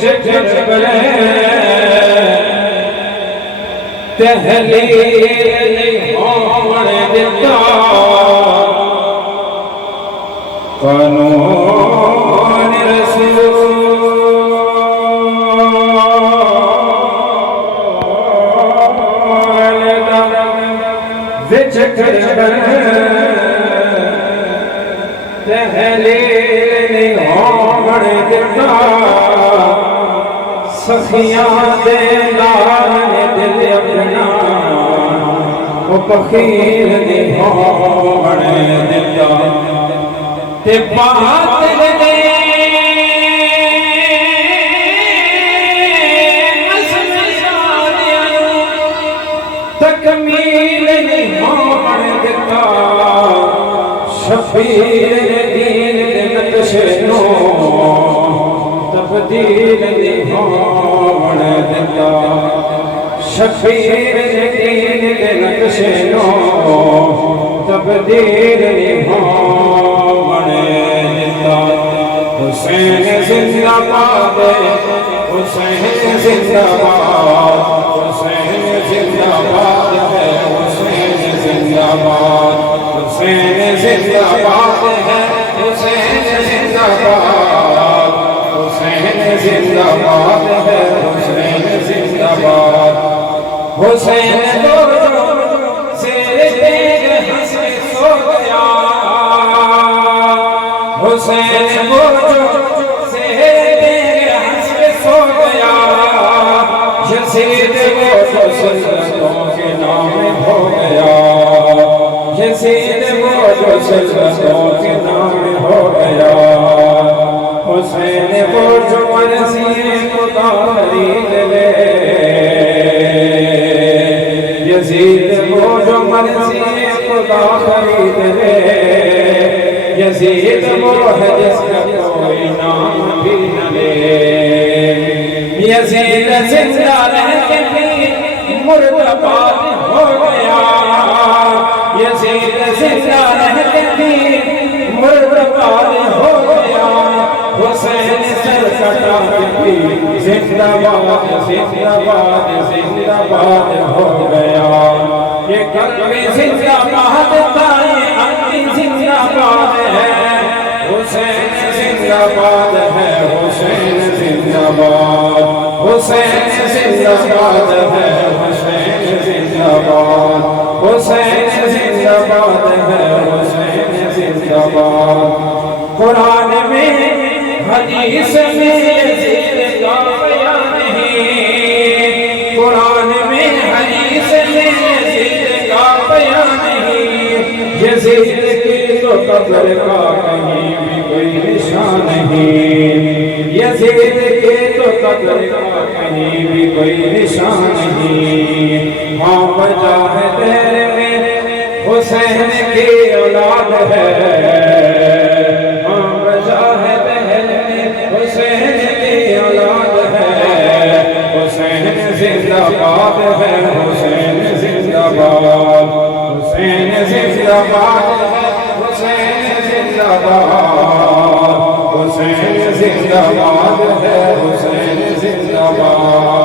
کربلا تحلیل ہونے دیتا قانون رسول وچ کربلا تحلیل ہونے دیتا سخیاں دے لال نے دل اپنا وہ بخیل نہیں ہونے دیتا تے باطل دے تکمیل نہیں ہونے دیتا شفیع دین دے نقشے نو تبدیل نہیں ہونے دیتا شفیع دین دے نقشے نو تبدیل نہیں ہونے دیتا حسین زندہ باد حسین زندہ باد حسین زندہ باد ہے حسین زندہ باد حسین زندہ باد ہے حسین زندہ باد حسین زندہ باد ہے حسین زندہ باد حسین تو زیر تیغ ہنس کے سو گیا حسین وہ جو زیر تیغ ہنس کے سو گیا یزید وہ جو سلطنتوں کے نام ہو گیا یزید وہ جو سلطنتوں کے نام ہو گیا حسین وہ جو مرضی خدا خرید لے یزید وہ جو مرضی خدا خرید لے یزید وہ ہے جس کا کوئی نام بھی نہ لے یزید زندہ رہ کے بھی مردباد ہو گیا یزید زندہ رہ کے بھی مردباد ہو گیا حسین سر کٹا کے بھی زندہ باد زندہ باد زندہ باد ہو گیا یہ قلبی زندہ باد تھا یہ عقلی زندہ باد ہے حسین زندہ باد ہے حسین زندہ باد حسین زندہ باد ہے حسین زندہ باد حسین زندہ باد ہے حسین زندہ باد قرآن میں حدیث میں یزید کا بیان ہے قرآن میں حدیث میں یزید کا بیان ہے یزید کی تو قبر کا کہیں بھی کوئی نشان نہیں یزید کی تو قبر کا کہیں بھی کوئی نشان نہیں ہاں وجہ ہے تیرے میں حسین کی اولاد ہے ہاں وجہ ہے حسین کی اولاد ہے حسین زندہ باد ہے حسین زندہ باد حسین زندہ باد ہے حسین زندہ باد حسین زندہ باد ہے حسین زندہ باد